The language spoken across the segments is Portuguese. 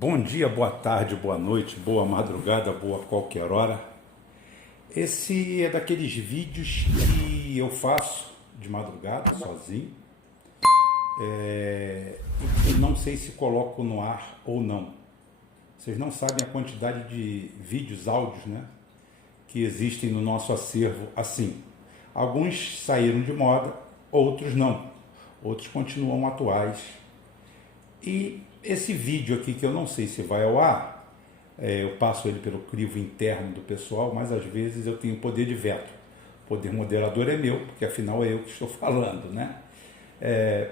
Bom dia, boa tarde, boa noite, boa madrugada, boa qualquer hora. Esse é daqueles vídeos que eu faço de madrugada, sozinho, e não sei se coloco no ar ou não. Vocês não sabem a quantidade de vídeos, áudios, né, que existem no nosso acervo assim. Alguns saíram de moda, outros não. Outros continuam atuais. E esse vídeo aqui, que eu não sei se vai ao ar, eu passo ele pelo crivo interno do pessoal, mas às vezes eu tenho poder de veto. O poder moderador é meu, porque afinal é eu que estou falando, né?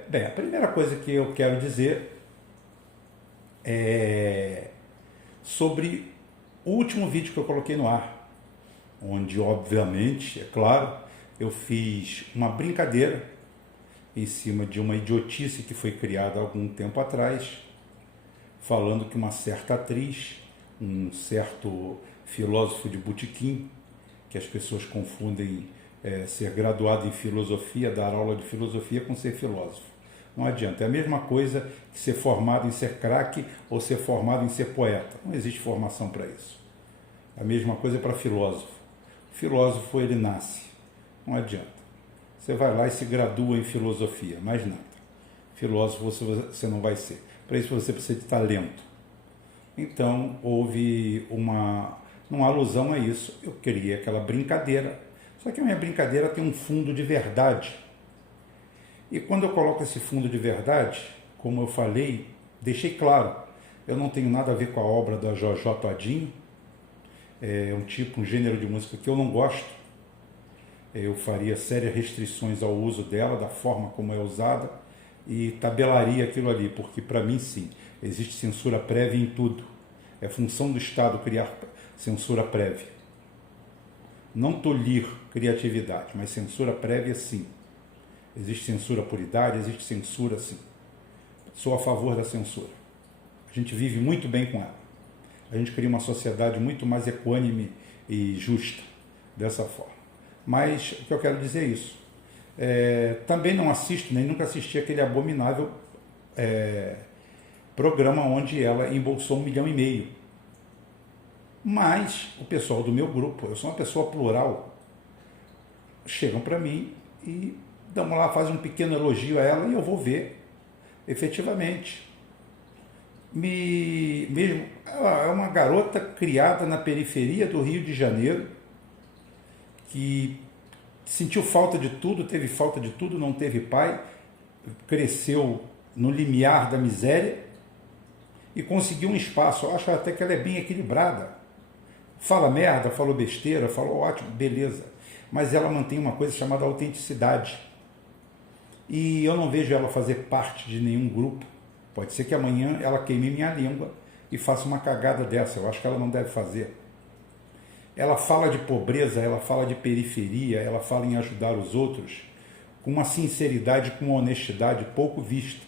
Bem, a primeira coisa que eu quero dizer é sobre o último vídeo que eu coloquei no ar, onde, obviamente, é claro, eu fiz uma brincadeira em cima de uma idiotice que foi criada há algum tempo atrás, falando que uma certa atriz, um certo filósofo de botequim, que as pessoas confundem ser graduado em filosofia, dar aula de filosofia com ser filósofo. Não adianta, é a mesma coisa que ser formado em ser craque ou ser formado em ser poeta. Não existe formação para isso. A mesma coisa para filósofo. O filósofo, ele nasce, não adianta. Você vai lá e se gradua em filosofia, mais nada. Filósofo você não vai ser. Para isso você precisa de talento. Então, houve uma alusão a isso. Eu criei aquela brincadeira. Só que a minha brincadeira tem um fundo de verdade. E quando eu coloco esse fundo de verdade, como eu falei, deixei claro, eu não tenho nada a ver com a obra da Jojo Todinho. É um gênero de música que eu não gosto. Eu faria sérias restrições ao uso dela, da forma como é usada, e tabelaria aquilo ali, porque para mim sim, existe censura prévia em tudo. É função do Estado criar censura prévia. Não tolir criatividade, mas censura prévia sim. Existe censura por idade, existe censura sim. Sou a favor da censura. A gente vive muito bem com ela. A gente cria uma sociedade muito mais equânime e justa dessa forma. Mas o que eu quero dizer é isso. Também não assisto, nem nunca assisti aquele abominável programa onde ela embolsou 1,5 milhão. Mas o pessoal do meu grupo, eu sou uma pessoa plural, chegam para mim e dão lá, fazem um pequeno elogio a ela e eu vou ver, efetivamente. Ela é uma garota criada na periferia do Rio de Janeiro, que sentiu falta de tudo, teve falta de tudo, não teve pai, cresceu no limiar da miséria e conseguiu um espaço. Eu acho até que ela é bem equilibrada. Fala merda, falou besteira, falou ótimo, beleza. Mas ela mantém uma coisa chamada autenticidade. E eu não vejo ela fazer parte de nenhum grupo. Pode ser que amanhã ela queime minha língua e faça uma cagada dessa. Eu acho que ela não deve fazer. Ela fala de pobreza, ela fala de periferia, ela fala em ajudar os outros com uma sinceridade, com uma honestidade pouco vista.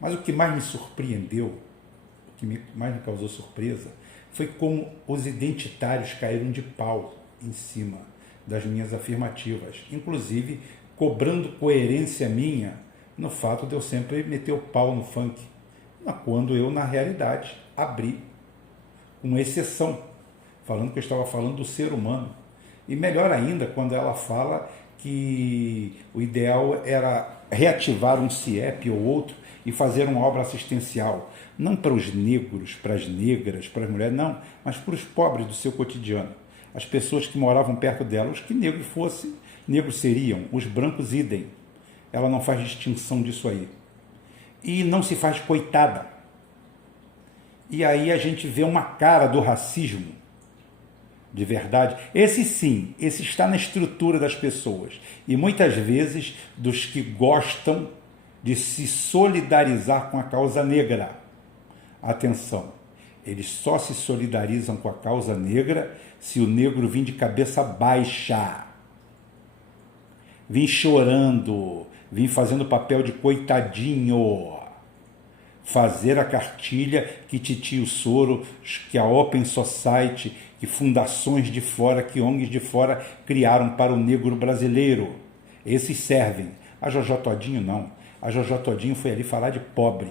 Mas o que mais me surpreendeu, o que mais me causou surpresa, foi como os identitários caíram de pau em cima das minhas afirmativas, inclusive cobrando coerência minha no fato de eu sempre meter o pau no funk, quando eu, na realidade, abri com exceção, falando que eu estava falando do ser humano. E melhor ainda, quando ela fala que o ideal era reativar um CIEP ou outro e fazer uma obra assistencial, não para os negros, para as negras, para as mulheres, não, mas para os pobres do seu cotidiano. As pessoas que moravam perto dela, os que negros fossem, negros seriam, os brancos idem. Ela não faz distinção disso aí. E não se faz coitada. E aí a gente vê uma cara do racismo, de verdade. Esse sim, esse está na estrutura das pessoas. E muitas vezes dos que gostam de se solidarizar com a causa negra. Atenção, eles só se solidarizam com a causa negra se o negro vir de cabeça baixa, vir chorando, vir fazendo papel de coitadinho, fazer a cartilha que Titio Soro, que a Open Society, que fundações de fora, que ONGs de fora criaram para o negro brasileiro. Esses servem. A Jojo Todinho não. A Jojo Todinho foi ali falar de pobre.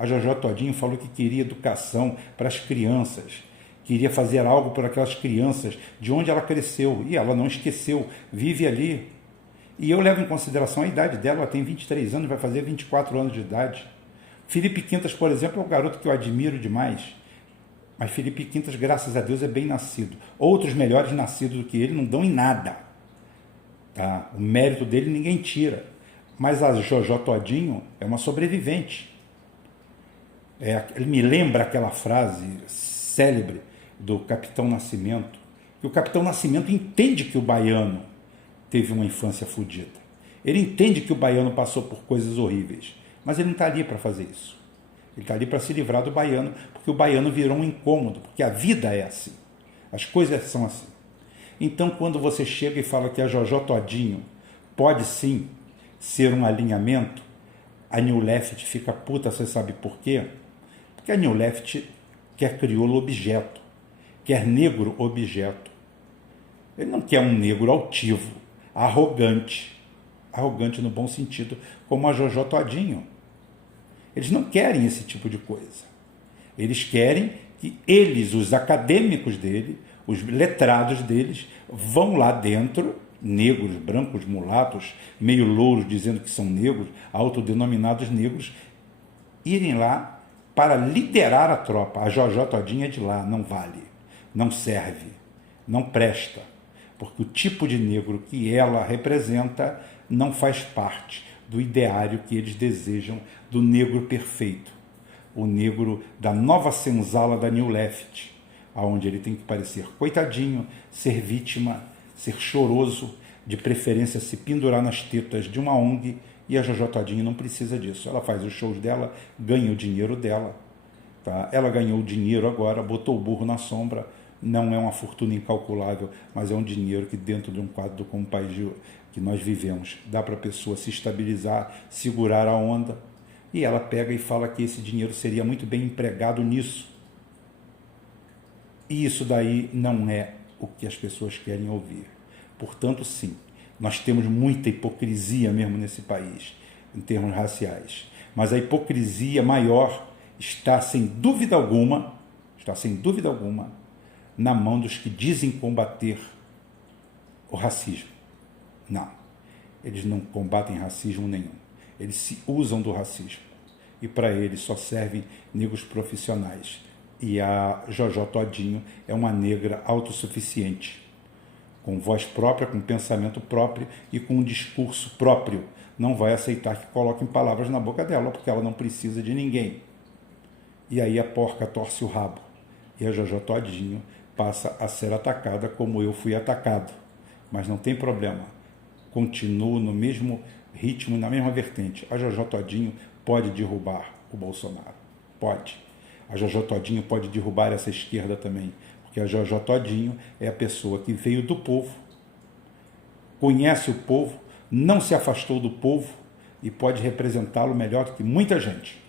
A Jojó Todinho falou que queria educação para as crianças, queria fazer algo por aquelas crianças de onde ela cresceu, e ela não esqueceu, vive ali. E eu levo em consideração a idade dela, ela tem 23 anos, vai fazer 24 anos de idade. Felipe Quintas, por exemplo, é um garoto que eu admiro demais. Mas Felipe Quintas, graças a Deus, é bem nascido. Outros melhores nascidos do que ele não dão em nada. Tá? O mérito dele ninguém tira. Mas a Jojó Todinho é uma sobrevivente. Ele me lembra aquela frase célebre do Capitão Nascimento, que o Capitão Nascimento entende que o baiano teve uma infância fodida. Ele entende que o baiano passou por coisas horríveis, mas ele não está ali para fazer isso. Ele está ali para se livrar do baiano, porque o baiano virou um incômodo, porque a vida é assim. As coisas são assim. Então, quando você chega e fala que a Jojó Todinho pode sim ser um alinhamento, a New Left fica puta, você sabe por quê? Porque a New Left quer crioulo objeto, quer negro objeto. Ele não quer um negro altivo, arrogante no bom sentido, como a Jojó Todinho. Eles não querem esse tipo de coisa. Eles querem que eles, os acadêmicos dele, os letrados deles, vão lá dentro, negros, brancos, mulatos, meio louros, dizendo que são negros, autodenominados negros, irem lá para liderar a tropa. A Jojó Todinho é de lá, não vale, não serve, não presta, porque o tipo de negro que ela representa não faz parte do ideário que eles desejam do negro perfeito, o negro da nova senzala da New Left, onde ele tem que parecer coitadinho, ser vítima, ser choroso, de preferência se pendurar nas tetas de uma ONG, e a Jojó Todinho não precisa disso. Ela faz os shows dela, ganha o dinheiro dela. Tá? Ela ganhou o dinheiro agora, botou o burro na sombra, não é uma fortuna incalculável, mas é um dinheiro que dentro de um quadro como o país que nós vivemos, dá para a pessoa se estabilizar, segurar a onda, e ela pega e fala que esse dinheiro seria muito bem empregado nisso. E isso daí não é o que as pessoas querem ouvir. Portanto, sim, nós temos muita hipocrisia mesmo nesse país, em termos raciais. Mas a hipocrisia maior está, sem dúvida alguma, na mão dos que dizem combater o racismo. Não, eles não combatem racismo nenhum. Eles se usam do racismo. E para eles só servem negros profissionais. E a Jojó Todinho é uma negra autossuficiente, com voz própria, com pensamento próprio e com um discurso próprio. Não vai aceitar que coloquem palavras na boca dela, porque ela não precisa de ninguém. E aí a porca torce o rabo. E a Jojó Todinho passa a ser atacada como eu fui atacado. Mas não tem problema. Continuo no mesmo ritmo, na mesma vertente. A Jojó Todinho pode derrubar o Bolsonaro. Pode. A Jojó Todinho pode derrubar essa esquerda também. Porque a Jojó Todinho é a pessoa que veio do povo, conhece o povo, não se afastou do povo e pode representá-lo melhor do que muita gente.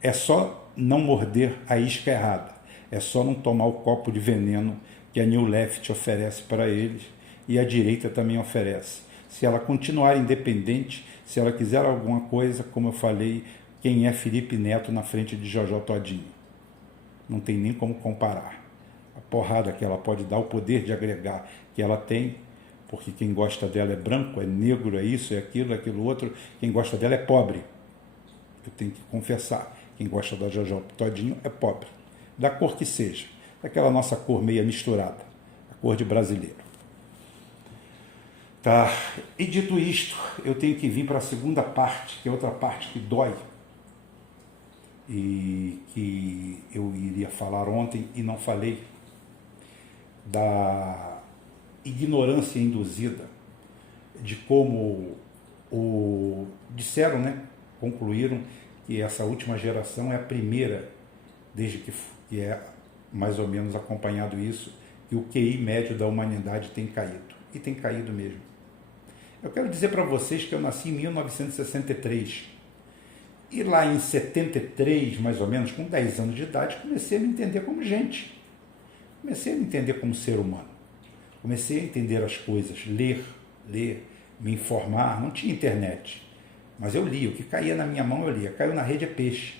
É só não morder a isca errada. É só não tomar o copo de veneno que a New Left oferece para eles e a direita também oferece. Se ela continuar independente, se ela quiser alguma coisa, como eu falei, quem é Felipe Neto na frente de Jojó Todinho? Não tem nem como comparar. A porrada que ela pode dar, o poder de agregar que ela tem, porque quem gosta dela é branco, é negro, é isso, é aquilo outro. Quem gosta dela é pobre. Eu tenho que confessar. Quem gosta da Jojó Todinho é pobre. Da cor que seja. Daquela nossa cor meia misturada. A cor de brasileiro. Tá. E dito isto, eu tenho que vir para a segunda parte, que é outra parte que dói. E que eu iria falar ontem e não falei. Da ignorância induzida, de como disseram, né, concluíram que essa última geração é a primeira, desde que é mais ou menos acompanhado isso, que o QI médio da humanidade tem caído, e tem caído mesmo. Eu quero dizer para vocês que eu nasci em 1963, e lá em 73, mais ou menos, com 10 anos de idade, comecei a me entender como gente. Comecei a me entender como ser humano. Comecei a entender as coisas, ler, me informar. Não tinha internet, mas eu lia. O que caía na minha mão eu lia. Caiu na rede é peixe.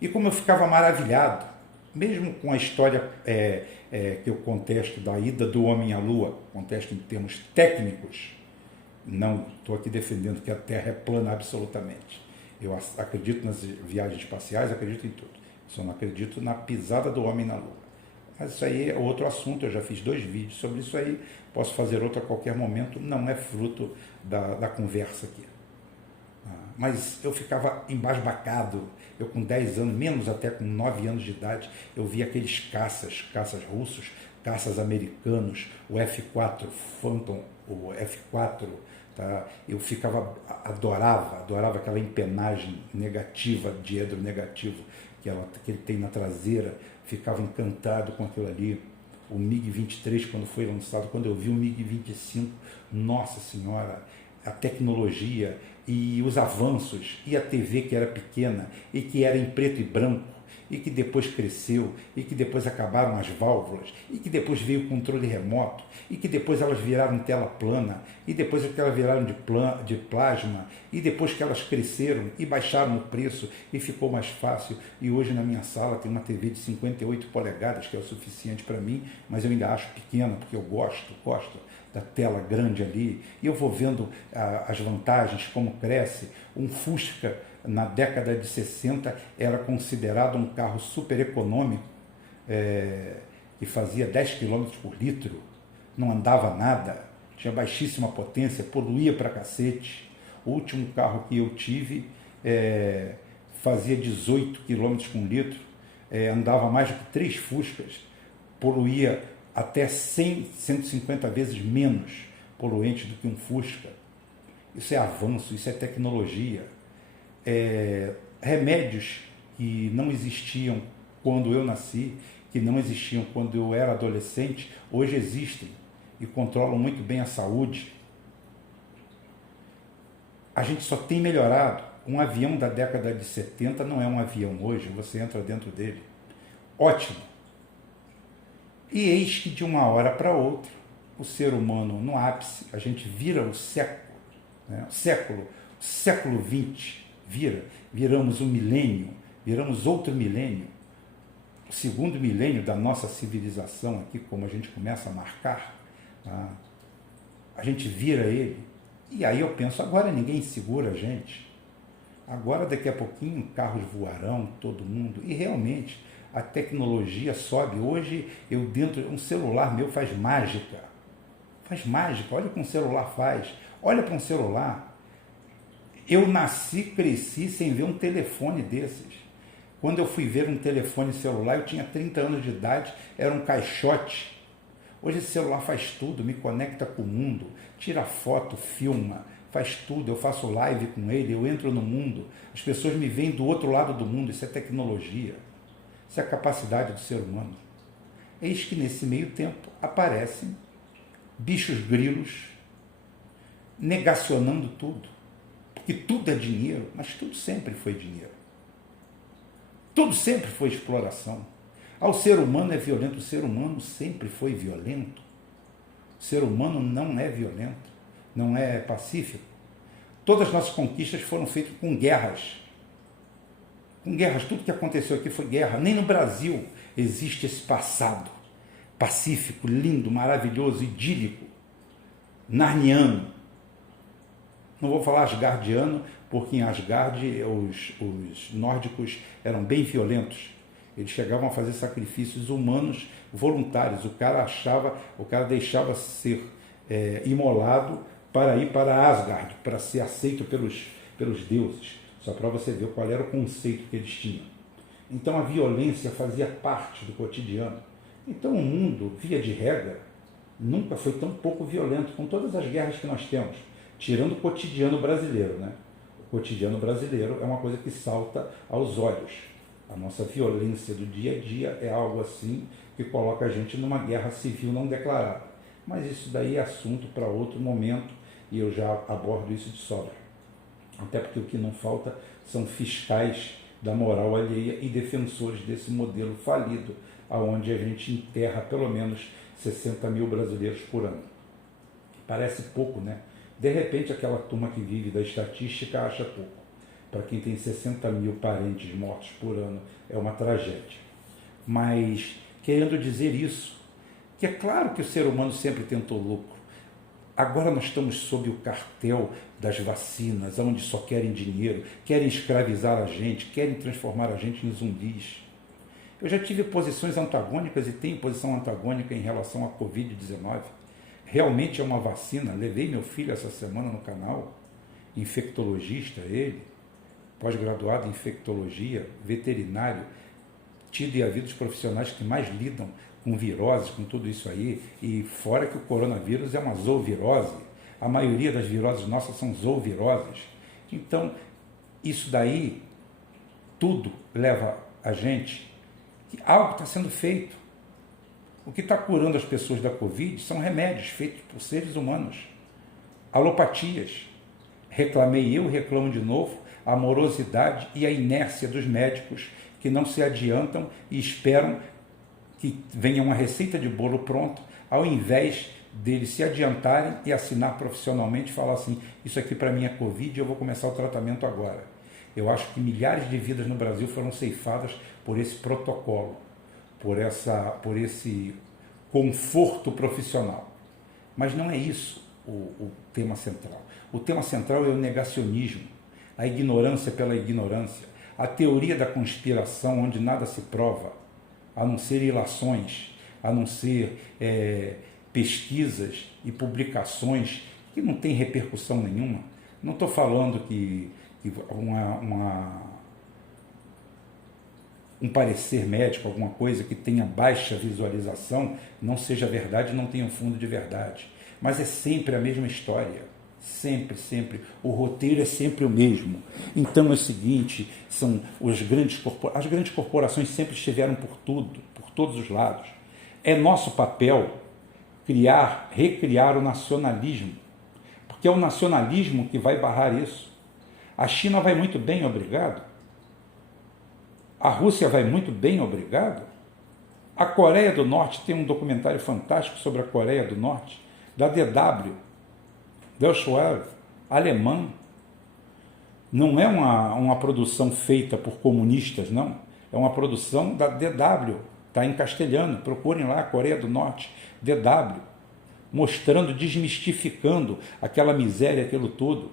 E como eu ficava maravilhado, mesmo com a história que eu contesto da ida do homem à Lua, contesto em termos técnicos, não estou aqui defendendo que a Terra é plana absolutamente. Eu acredito nas viagens espaciais, acredito em tudo. Só não acredito na pisada do homem na Lua. Mas isso aí é outro assunto, eu já fiz 2 vídeos sobre isso aí, posso fazer outro a qualquer momento, não é fruto da conversa aqui. Mas eu ficava embasbacado, eu com 10 anos, menos até com 9 anos de idade, eu via aqueles caças russos, caças americanos, o F-4 Phantom, o F-4, tá? Eu adorava aquela empenagem negativa, diedo negativo, que ele tem na traseira, ficava encantado com aquilo ali. O MiG-23, quando foi lançado, quando eu vi o MiG-25, nossa senhora, a tecnologia e os avanços, e a TV que era pequena, e que era em preto e branco, e que depois cresceu, e que depois acabaram as válvulas, e que depois veio o controle remoto, e que depois elas viraram tela plana, e depois que elas viraram de plasma, e depois que elas cresceram e baixaram o preço, e ficou mais fácil, e hoje na minha sala tem uma TV de 58 polegadas, que é o suficiente para mim, mas eu ainda acho pequena, porque eu gosto da tela grande ali, e eu vou vendo as vantagens, como cresce. Um Fusca, na década de 60, era considerado um carro super econômico, que fazia 10 km por litro, não andava nada, tinha baixíssima potência, poluía pra cacete. O último carro que eu tive fazia 18 km por litro, andava mais do que 3 Fuscas, poluía até 100, 150 vezes menos poluente do que um Fusca. Isso é avanço, isso é tecnologia. Remédios que não existiam quando eu nasci, que não existiam quando eu era adolescente, hoje existem e controlam muito bem a saúde. A gente só tem melhorado. Um avião da década de 70 não é um avião hoje, você entra dentro dele. Ótimo. E eis que de uma hora para outra, o ser humano no ápice, a gente vira o século, né? século XX, viramos um milênio, viramos outro milênio, o segundo milênio da nossa civilização aqui, como a gente começa a marcar, tá? A gente vira ele, e aí eu penso, agora ninguém segura a gente, agora daqui a pouquinho carros voarão, todo mundo, e realmente a tecnologia sobe. Hoje um celular meu faz mágica, olha o que um celular faz, olha para um celular. Eu nasci, cresci sem ver um telefone desses. Quando eu fui ver um telefone celular, eu tinha 30 anos de idade, era um caixote. Hoje esse celular faz tudo, me conecta com o mundo, tira foto, filma, faz tudo, eu faço live com ele, eu entro no mundo, as pessoas me veem do outro lado do mundo, isso é tecnologia, isso é a capacidade do ser humano. Eis que nesse meio tempo aparecem bichos grilos negacionando tudo, porque tudo é dinheiro, mas tudo sempre foi dinheiro. Tudo sempre foi exploração. O ser humano é violento, o ser humano sempre foi violento. O ser humano não é violento, não é pacífico. Todas as nossas conquistas foram feitas com guerras. Com guerras, tudo que aconteceu aqui foi guerra. Nem no Brasil existe esse passado pacífico, lindo, maravilhoso, idílico, narniano. Não vou falar asgardiano, porque em Asgard os nórdicos eram bem violentos. Eles chegavam a fazer sacrifícios humanos voluntários. O cara deixava ser imolado para ir para Asgard, para ser aceito pelos deuses. Só para você ver qual era o conceito que eles tinham. Então a violência fazia parte do cotidiano. Então o mundo, via de regra, nunca foi tão pouco violento, com todas as guerras que nós temos, tirando o cotidiano brasileiro, né? O cotidiano brasileiro é uma coisa que salta aos olhos. A nossa violência do dia a dia é algo assim que coloca a gente numa guerra civil não declarada. Mas isso daí é assunto para outro momento e eu já abordo isso de sobra. Até porque o que não falta são fiscais da moral alheia e defensores desse modelo falido, aonde a gente enterra pelo menos 60 mil brasileiros por ano. Parece pouco, né? De repente aquela turma que vive da estatística acha pouco. Para quem tem 60 mil parentes mortos por ano, é uma tragédia. Mas, querendo dizer isso, que é claro que o ser humano sempre tentou lucro. Agora nós estamos sob o cartel das vacinas, onde só querem dinheiro, querem escravizar a gente, querem transformar a gente em zumbis. Eu já tive posições antagônicas e tenho posição antagônica em relação à Covid-19. Realmente é uma vacina. Levei meu filho essa semana no canal, infectologista ele, pós-graduado em infectologia, veterinário, tido e havido os profissionais que mais lidam com viroses, com tudo isso aí, e fora que o coronavírus é uma zoovirose, a maioria das viroses nossas são zooviroses. Então, isso daí, tudo leva a gente que algo está sendo feito. O que está curando as pessoas da Covid são remédios feitos por seres humanos, alopatias. Reclamo de novo, a morosidade e a inércia dos médicos que não se adiantam e esperam que venha uma receita de bolo pronto, ao invés deles se adiantarem e assinar profissionalmente e falar assim, isso aqui para mim é Covid e eu vou começar o tratamento agora. Eu acho que milhares de vidas no Brasil foram ceifadas por esse protocolo, por esse conforto profissional. Mas não é isso o tema central. O tema central é o negacionismo, a ignorância pela ignorância, a teoria da conspiração onde nada se prova, a não ser ilações, a não ser pesquisas e publicações que não têm repercussão nenhuma. Não estou falando que um parecer médico, alguma coisa que tenha baixa visualização, não seja verdade, não tenha um fundo de verdade. Mas é sempre a mesma história. Sempre, sempre. O roteiro é sempre o mesmo. Então é o seguinte, as grandes corporações sempre estiveram por tudo, por todos os lados. É nosso papel recriar o nacionalismo, porque é o nacionalismo que vai barrar isso. A China vai muito bem, obrigado. A Rússia vai muito bem, obrigado. A Coreia do Norte tem um documentário fantástico sobre a Coreia do Norte, da DW, Deutsche alemã. Não é uma produção feita por comunistas, não. É uma produção da DW, está em castelhano. Procurem lá, Coreia do Norte, DW, mostrando, desmistificando aquela miséria, aquilo tudo.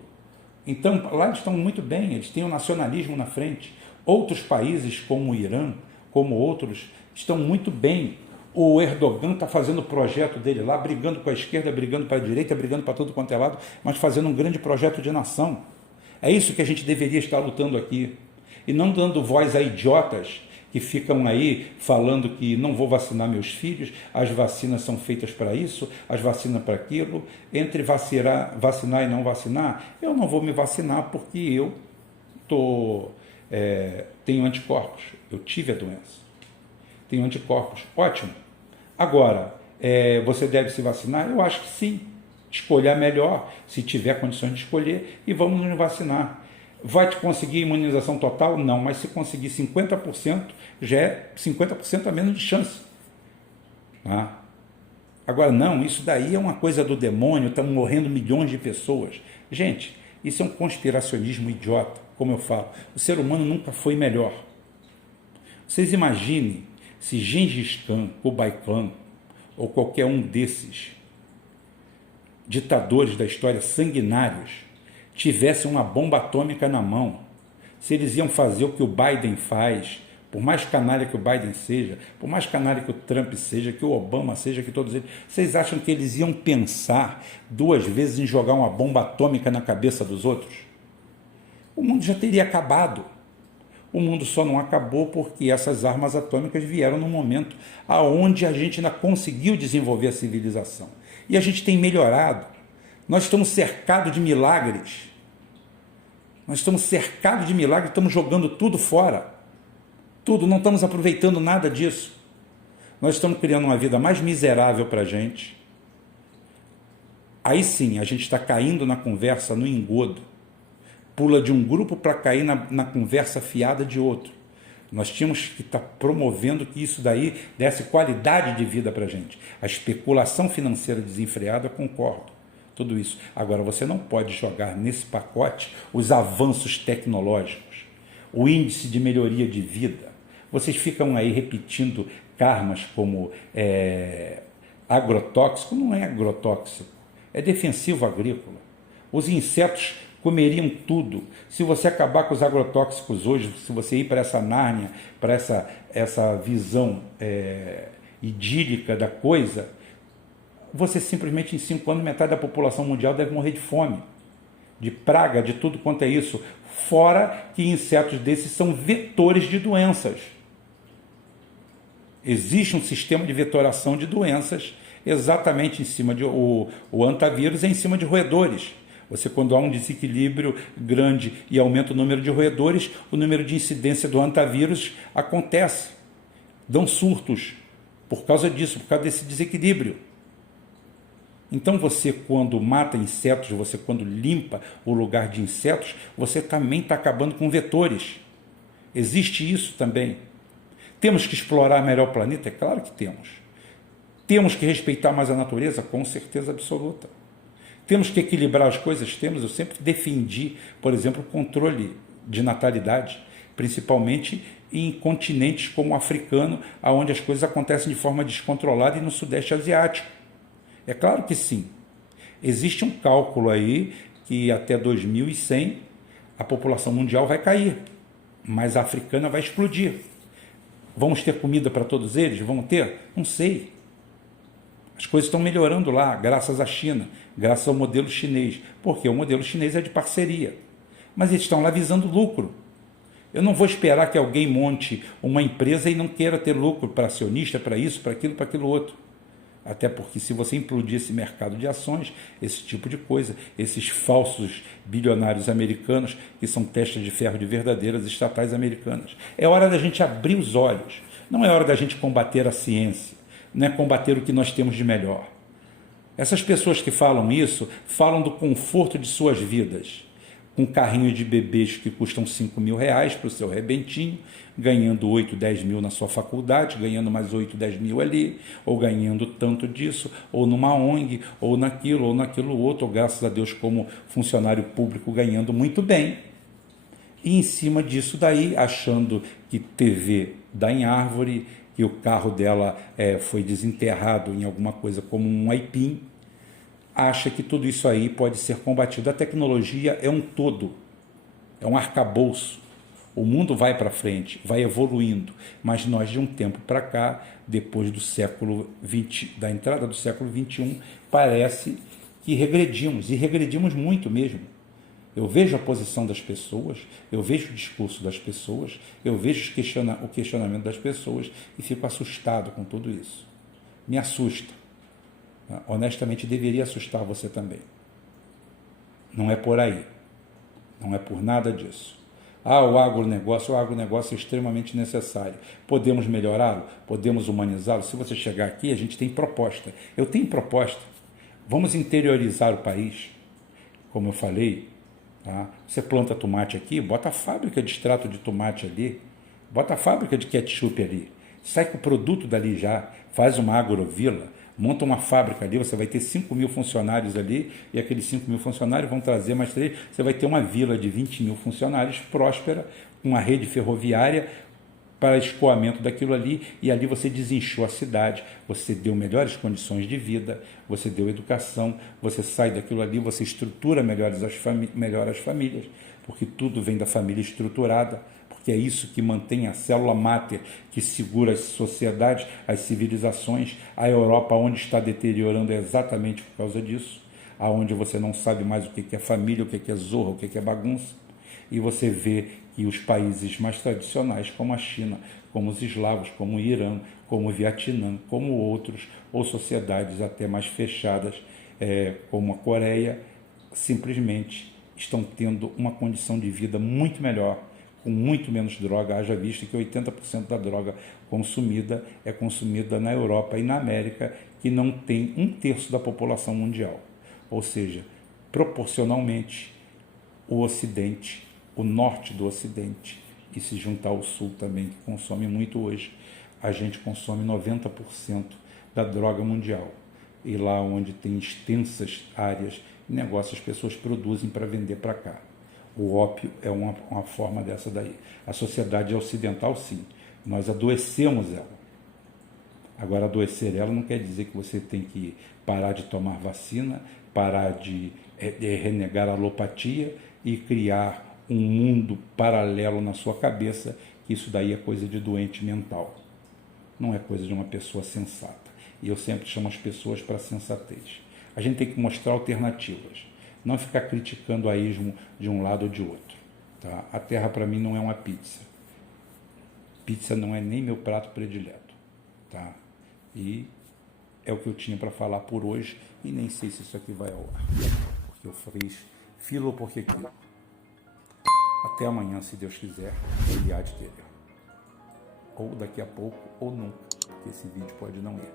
Então, lá eles estão muito bem, eles têm o nacionalismo na frente. Outros países, como o Irã, como outros, estão muito bem. O Erdogan está fazendo o projeto dele lá, brigando com a esquerda, brigando para a direita, brigando para tudo quanto é lado, mas fazendo um grande projeto de nação. É isso que a gente deveria estar lutando aqui. E não dando voz a idiotas que ficam aí falando que não vou vacinar meus filhos, as vacinas são feitas para isso, as vacinas para aquilo. Entre vacinar e não vacinar, eu não vou me vacinar porque eu tenho anticorpos, eu tive a doença. Tenho anticorpos, ótimo. Agora, você deve se vacinar? Eu acho que sim. Escolher melhor, se tiver condições de escolher, e vamos nos vacinar. Vai te conseguir imunização total? Não, mas se conseguir 50%, já é 50% a menos de chance. Tá? Agora, não, isso daí é uma coisa do demônio, estão morrendo milhões de pessoas. Gente, isso é um conspiracionismo idiota, como eu falo. O ser humano nunca foi melhor. Vocês imaginem se Gengis Khan, Kublai Khan, ou qualquer um desses ditadores da história sanguinários tivessem uma bomba atômica na mão, se eles iam fazer o que o Biden faz, por mais canalha que o Biden seja, por mais canalha que o Trump seja, que o Obama seja, que todos eles, vocês acham que eles iam pensar duas vezes em jogar uma bomba atômica na cabeça dos outros? O mundo já teria acabado. O mundo só não acabou porque essas armas atômicas vieram num momento onde a gente ainda conseguiu desenvolver a civilização. E a gente tem melhorado. Nós estamos cercados de milagres. Nós estamos cercados de milagres, estamos jogando tudo fora. Tudo, não estamos aproveitando nada disso. Nós estamos criando uma vida mais miserável para a gente. Aí sim, a gente está caindo na conversa, no engodo. Pula de um grupo para cair na conversa fiada de outro. Nós tínhamos que estar promovendo que isso daí desse qualidade de vida para a gente. A especulação financeira desenfreada, concordo. tudo isso. Agora, você não pode jogar nesse pacote os avanços tecnológicos, o índice de melhoria de vida. Vocês ficam aí repetindo karmas como agrotóxico. Não é agrotóxico, é defensivo agrícola. Os insetos comeriam tudo. Se você acabar com os agrotóxicos hoje, se você ir para essa Nárnia, para essa visão idílica da coisa, você simplesmente em 5 anos, metade da população mundial deve morrer de fome, de praga, de tudo quanto é isso. Fora que insetos desses são vetores de doenças. Existe um sistema de vetoração de doenças exatamente em cima de... O hantavírus é em cima de roedores. Você, quando há um desequilíbrio grande e aumenta o número de roedores, o número de incidência do hantavírus acontece. Dão surtos por causa disso, por causa desse desequilíbrio. Então você, quando mata insetos, você quando limpa o lugar de insetos, você também está acabando com vetores. Existe isso também. Temos que explorar melhor o planeta? É claro que temos. Temos que respeitar mais a natureza? Com certeza absoluta. Temos que equilibrar as coisas? Temos. Eu sempre defendi, por exemplo, o controle de natalidade, principalmente em continentes como o africano, onde as coisas acontecem de forma descontrolada, e no Sudeste Asiático. É claro que sim. Existe um cálculo aí que até 2100 a população mundial vai cair, mas a africana vai explodir. Vamos ter comida para todos eles? Vamos ter? Não sei. As coisas estão melhorando lá, graças à China, graças ao modelo chinês. Porque o modelo chinês é de parceria. Mas eles estão lá visando lucro. Eu não vou esperar que alguém monte uma empresa e não queira ter lucro para acionista, para isso, para aquilo outro. Até porque se você implodir esse mercado de ações, esse tipo de coisa, esses falsos bilionários americanos, que são testas de ferro de verdadeiras estatais americanas. É hora da gente abrir os olhos. Não é hora da gente combater a ciência. Não é combater o que nós temos de melhor. Essas pessoas que falam isso, falam do conforto de suas vidas. Com carrinho de bebês que custam R$5.000 para o seu rebentinho, ganhando 8, 10 mil na sua faculdade, ganhando mais 8, 10 mil ali, ou ganhando tanto disso, ou numa ONG, ou naquilo outro, ou graças a Deus como funcionário público ganhando muito bem. E em cima disso daí, achando que TV dá em árvore, que o carro dela foi desenterrado em alguma coisa como um aipim, acha que tudo isso aí pode ser combatido. A tecnologia é um todo, é um arcabouço. O mundo vai para frente, vai evoluindo, mas nós de um tempo para cá, depois do século XX, da entrada do século XXI, parece que regredimos, e regredimos muito mesmo. Eu vejo a posição das pessoas, eu vejo o discurso das pessoas, eu vejo o questionamento das pessoas e fico assustado com tudo isso. Me assusta. Honestamente, deveria assustar você também. Não é por aí. Não é por nada disso. O agronegócio é extremamente necessário. Podemos melhorá-lo? Podemos humanizá-lo? Se você chegar aqui, a gente tem proposta. Eu tenho proposta. Vamos interiorizar o país. Como eu falei, tá? Você planta tomate aqui, bota a fábrica de extrato de tomate ali, bota a fábrica de ketchup ali, sai com o produto dali já, faz uma agrovila, monta uma fábrica ali, você vai ter 5.000 funcionários ali, e aqueles 5.000 funcionários vão trazer mais 3, você vai ter uma vila de 20.000 funcionários próspera, com uma rede ferroviária para escoamento daquilo ali, e ali você desinchou a cidade, você deu melhores condições de vida, você deu educação, você sai daquilo ali, você estrutura melhor as famílias, porque tudo vem da família estruturada, que é isso que mantém a célula máter, que segura as sociedades, as civilizações. A Europa, onde está deteriorando, é exatamente por causa disso, aonde você não sabe mais o que é família, o que é zorra, o que é bagunça, e você vê que os países mais tradicionais, como a China, como os eslavos, como o Irã, como o Vietnã, como outros, ou sociedades até mais fechadas, como a Coreia, simplesmente estão tendo uma condição de vida muito melhor, com muito menos droga, haja visto que 80% da droga consumida é consumida na Europa e na América, que não tem 1/3 da população mundial. Ou seja, proporcionalmente, o Ocidente, o norte do Ocidente, e se juntar ao Sul também, que consome muito hoje, a gente consome 90% da droga mundial. e lá onde tem extensas áreas de negócio, as pessoas produzem para vender para cá. O ópio é uma forma dessa daí. A sociedade ocidental, sim, nós adoecemos ela. Agora, adoecer ela não quer dizer que você tem que parar de tomar vacina, parar de renegar a alopatia e criar um mundo paralelo na sua cabeça, que isso daí é coisa de doente mental. Não é coisa de uma pessoa sensata. E eu sempre chamo as pessoas para a sensatez. A gente tem que mostrar alternativas, não ficar criticando a ismo de um lado ou de outro. Tá? A Terra, para mim, não é uma pizza. Pizza não é nem meu prato predileto. Tá? E é o que eu tinha para falar por hoje, e nem sei se isso aqui vai ao ar, porque eu fiz fila ou porque quero. Até amanhã, se Deus quiser, ele há de querer. Ou daqui a pouco, ou nunca, porque esse vídeo pode não ir.